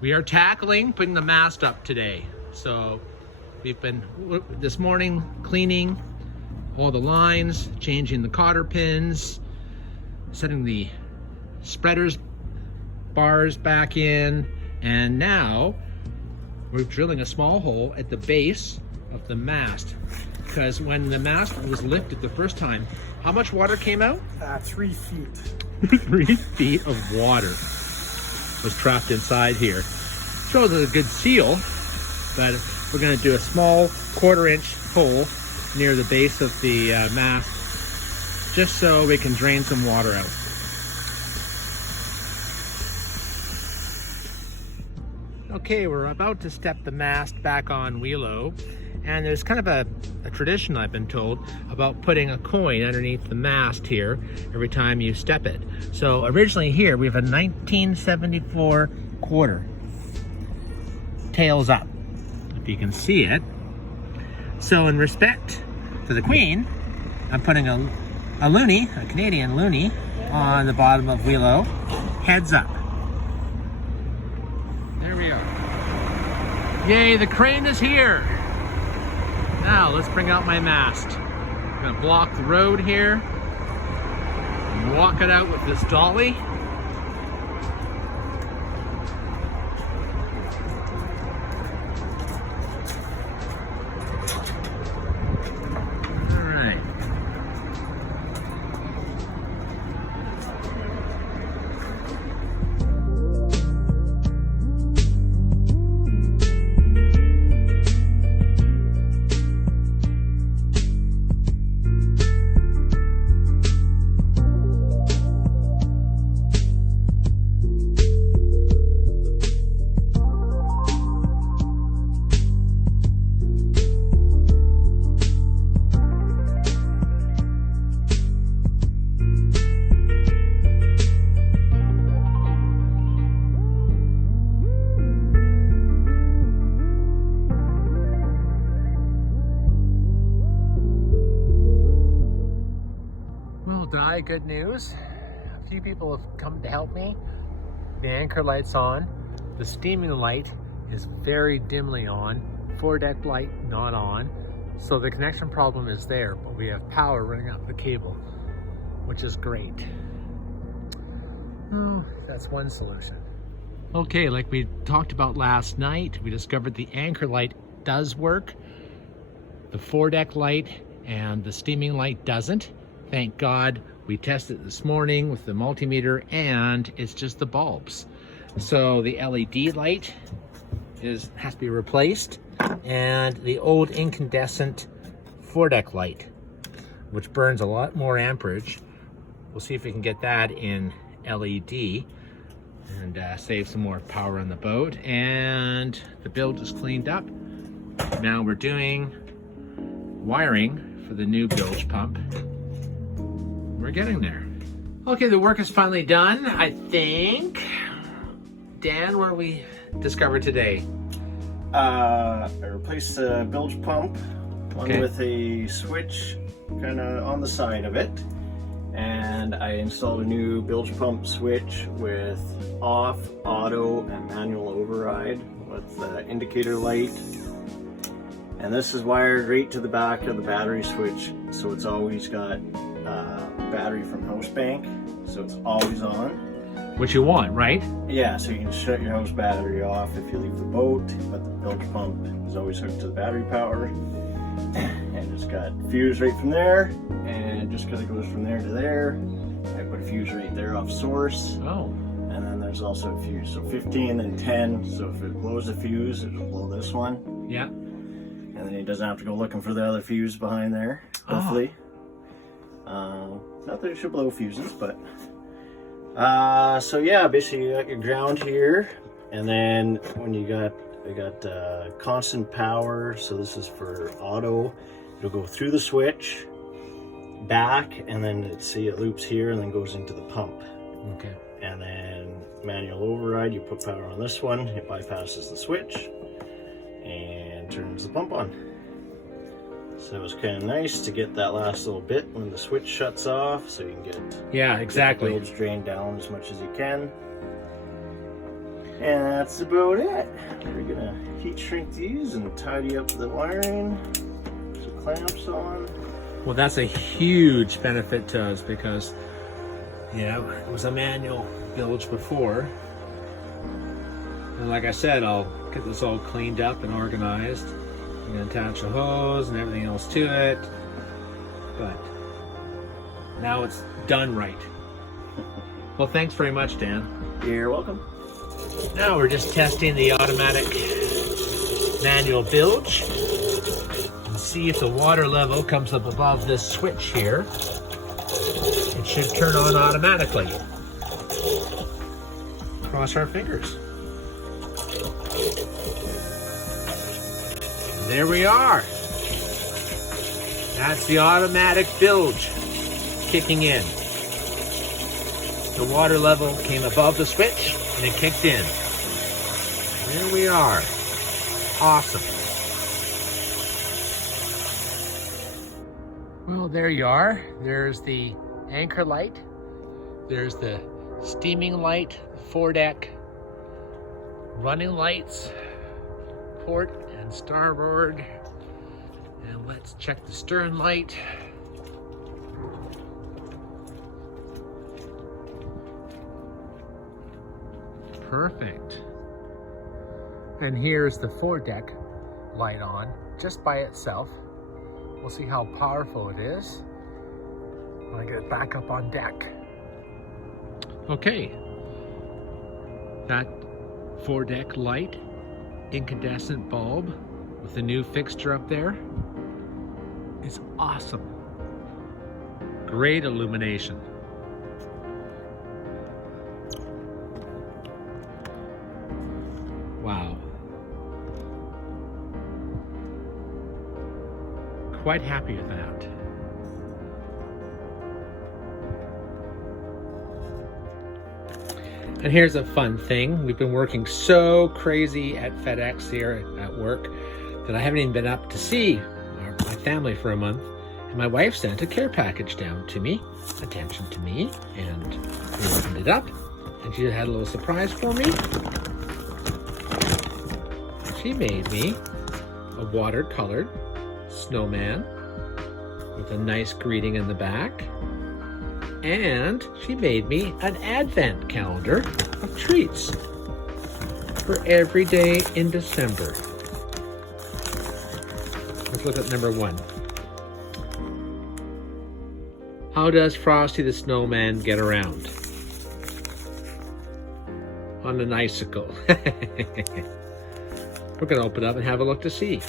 We are tackling putting the mast up today. So we've been this morning cleaning all the lines, changing the cotter pins, setting the spreaders bars back in, and now we're drilling a small hole at the base of the mast, because when the mast was lifted the first time, how much water came out? 3 feet. 3 feet of water was trapped inside here. Shows a good seal, but we're going to do a small 1/4-inch hole near the base of the mast, just so we can drain some water out. Okay, we're about to step the mast back on Welo, and there's kind of a tradition, I've been told, about putting a coin underneath the mast here every time you step it. So originally here we have a 1974 quarter, tails up, if you can see it. So in respect to the Queen, I'm putting a loonie, a Canadian loonie, on the bottom of Welo, heads up. There we are. Yay, the crane is here. Now let's bring out my mast. I'm gonna block the road here, and walk it out with this dolly. All right. Di, good news. A few people have come to help me. The anchor light's on. The steaming light is very dimly on. Foredeck light not on. So the connection problem is there, but we have power running up the cable, which is great. Oh, that's one solution. Okay, like we talked about last night, we discovered the anchor light does work. The foredeck light and the steaming light doesn't. Thank God. We tested it this morning with the multimeter, and it's just the bulbs. So the LED light has to be replaced, and the old incandescent foredeck light, which burns a lot more amperage. We'll see if we can get that in LED and save some more power on the boat. And the bilge is cleaned up. Now we're doing wiring for the new bilge pump. We're getting there. Okay, the work is finally done, I think. Dan, what did we discover today? I replaced the bilge pump, one Okay. with a switch kind of on the side of it. And I installed a new bilge pump switch with off, auto, and manual override with the indicator light. And this is wired right to the back of the battery switch, so it's always got battery from house bank, so it's always on. What you want, right? Yeah, so you can shut your house battery off if you leave the boat, but the bilge pump is always hooked to the battery power. And it's got fuse right from there, and just because it goes from there to there, I put a fuse right there off source. Oh. And then there's also a fuse, so 15 and 10, so if it blows a fuse, it'll blow this one. Yeah. And then he doesn't have to go looking for the other fuse behind there, hopefully. Not that it should blow fuses, but so yeah, basically you got your ground here, and then when I got constant power, so this is for auto. It'll go through the switch, back, and then it loops here and then goes into the pump. Okay. And then manual override, you put power on this one, it bypasses the switch and turns the pump on. So it was kind of nice to get that last little bit when the switch shuts off, so you can get Yeah, exactly. the bilge drained down as much as you can. And that's about it. We're gonna heat shrink these and tidy up the wiring. Some clamps on. Well, that's a huge benefit to us because, yeah, it was a manual bilge before. And like I said, I'll get this all cleaned up and organized. I'm gonna attach a hose and everything else to it. But now it's done right. Well, thanks very much, Dan. You're welcome. Now we're just testing the automatic manual bilge and see if the water level comes up above this switch here. It should turn on automatically. Cross our fingers. There we are. That's the automatic bilge kicking in. The water level came above the switch and it kicked in. There we are. Awesome. Well, there you are. There's the anchor light. There's the steaming light, foredeck, running lights, port and starboard. And let's check the stern light. Perfect. And here's the foredeck light on just by itself. We'll see how powerful it is when I get it back up on deck. Okay. That foredeck light, incandescent bulb with the new fixture up there is awesome. Great illumination. Wow. Quite happy with that. And here's a fun thing. We've been working so crazy at FedEx here at work that I haven't even been up to see my family for a month. And my wife sent a care package down to me, attention to me, and we opened it up. And she had a little surprise for me. She made me a watercolored snowman with a nice greeting in the back. And she made me an advent calendar of treats for every day in December. Let's look at number 1. How does Frosty the Snowman get around? On an icicle. We're going to open up and have a look to see.